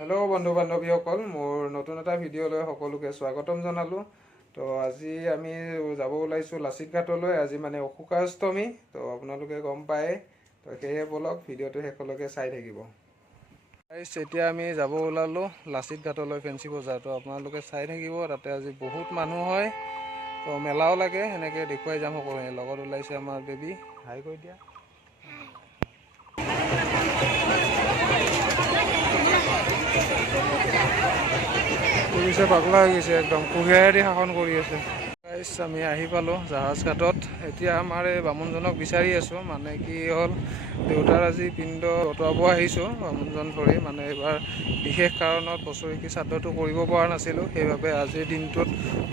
Hello' বন্ধু বান্ধৱীসকল, মোৰ নতুন এটা ভিডিঅ'লৈ সকলোকে স্বাগতম জনালোঁ। তো আজি আমি যাব ওলাইছোঁ লাচিত ঘাটলৈ। আজি মানে অশোকাষ্টমী, তো আপোনালোকে গম পায়। তো সেয়ে বলক ভিডিঅ'টো শেষলৈকে চাই থাকিব। এতিয়া আমি যাব ওলালোঁ লাচিত ঘাটলৈ, ফেঞ্চি বজাৰ। তো আপোনালোকে চাই থাকিব, তাতে আজি বহুত মানুহ হয়। তো মেলাও লাগে, সেনেকৈ দেখুৱাই যাম সকলোৱে। লগত ওলাইছে আমাৰ বেবী, হাই কৈ দিয়া। পুলিচে পাগলা হৈ গৈছে, একদম কুঁহিয়াৰেদি শাসন কৰি আছে। আমি আহি পালোঁ জাহাজ ঘাটত। এতিয়া আমাৰ এই বামুণজনক বিচাৰি আছোঁ। মানে কি হ'ল, দেউতাৰ আজি পিণ্ড অঁতৰাব আহিছোঁ বামুণজন ধৰি। মানে এইবাৰ বিশেষ কাৰণত বছৰেকী শ্ৰাদ্ধটো কৰিব পৰা নাছিলোঁ, সেইবাবে আজিৰ দিনটোত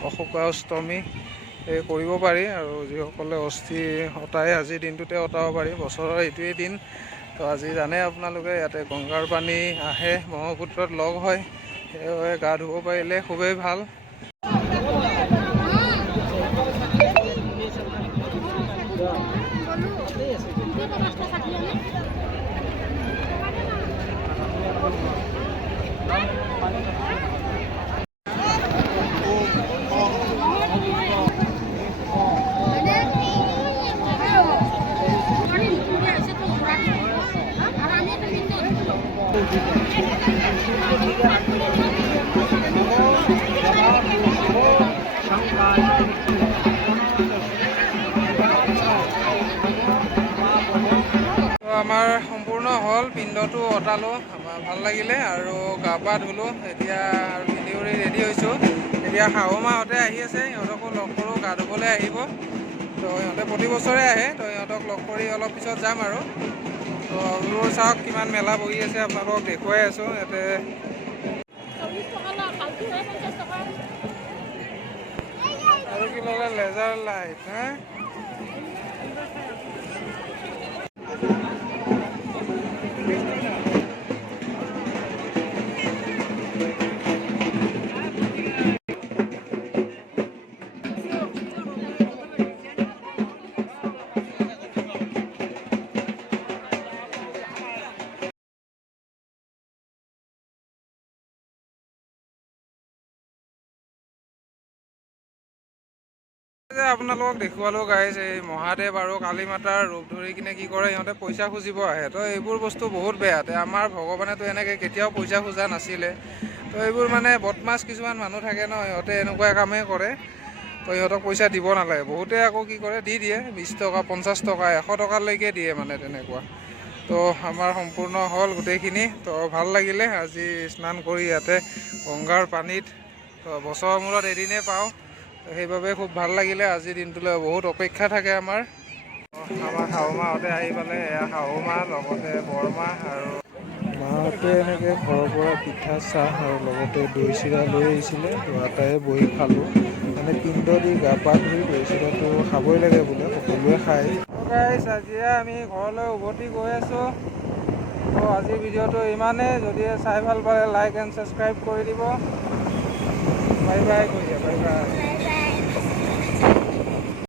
অশোকাষ্টমী কৰিব পাৰি। আৰু যিসকলে অস্থি অতাই আজিৰ দিনটোতে অতাব পাৰি, বছৰৰ এইটোৱেই দিন। তো আজি জানে আপোনালোকে, ইয়াতে গংগাৰ পানী আহে, ব্ৰহ্মপুত্ৰত লগ হয়। সেয়ে গা ধুব পাৰিলে খুবেই ভাল। আমাৰ সম্পূৰ্ণ হ'ল, পিণ্ডটো অতালোঁ, আমাৰ ভাল লাগিলে আৰু গা পা ধুলোঁ। এতিয়া আৰু পিন্ধি কৰি ৰেডি হৈছোঁ। এতিয়া শাহু মাহঁতে আহি আছে, সিহঁতকো লগ কৰোঁ, গা ধুবলৈ আহিব। তো সিহঁতে প্ৰতি বছৰে আহে, তো সিহঁতক লগ কৰি অলপ পিছত যাম আৰু। তো ৰোড চাওক কিমান মেলা বহি আছে, আপোনালোকক দেখুৱাই আছোঁ। ইয়াতে আৰু কি ল'লে, লেজাৰ লাইট হে। আপোনালোকক দেখুৱালোঁ গাইজ, এই মহাদেৱ আৰু কালী মাতাৰ ৰূপ ধৰি কিনে কি কৰে, সিহঁতে পইচা খুজিব আহে। তো এইবোৰ বস্তু বহুত বেয়া। আমাৰ ভগৱানেতো এনেকৈ কেতিয়াও পইচা খোজা নাছিলে। তো এইবোৰ মানে বদমাছ কিছুমান মানুহ থাকে ন, সিহঁতে এনেকুৱা কামেই কৰে। তো সিহঁতক পইচা দিব নালাগে। বহুতে আকৌ কি কৰে, দি দিয়ে 20 টকা 50 টকা 100 টকালৈকে দিয়ে, মানে তেনেকুৱা। তো আমাৰ সম্পূৰ্ণ হ'ল গোটেইখিনি। তো ভাল লাগিলে আজি স্নান কৰি ইয়াতে গংগাৰ পানীত। তো বছৰৰ মূৰত এদিনেই পাওঁ, সেইবাবে খুব ভাল লাগিলে। আজিৰ দিনটোলৈ বহুত অপেক্ষা থাকে আমাৰ। শাহু মাহঁতে আহি পালে, এয়া শাহু মা, লগতে বৰমা আৰু মাহঁতে এনেকৈ ঘৰৰ পৰা পিঠা চাহ আৰু লগতে দৈ চিৰা লৈ আহিছিলে। তো আটায়ে বহি খালোঁ। মানে পিণ্ড দি গা পা ধুই দৈ চিৰাটো খাবই লাগে বোলে, সকলোৱে খায়। গাইজ, আজি আমি ঘৰলৈ উভতি গৈ আছোঁ। তো আজিৰ ভিডিঅ'টো ইমানেই। যদি চাই ভাল পালে লাইক এণ্ড ছাবস্ক্ৰাইব কৰি দিব। বাই বাই কৰি দিয়া, বাই বাই।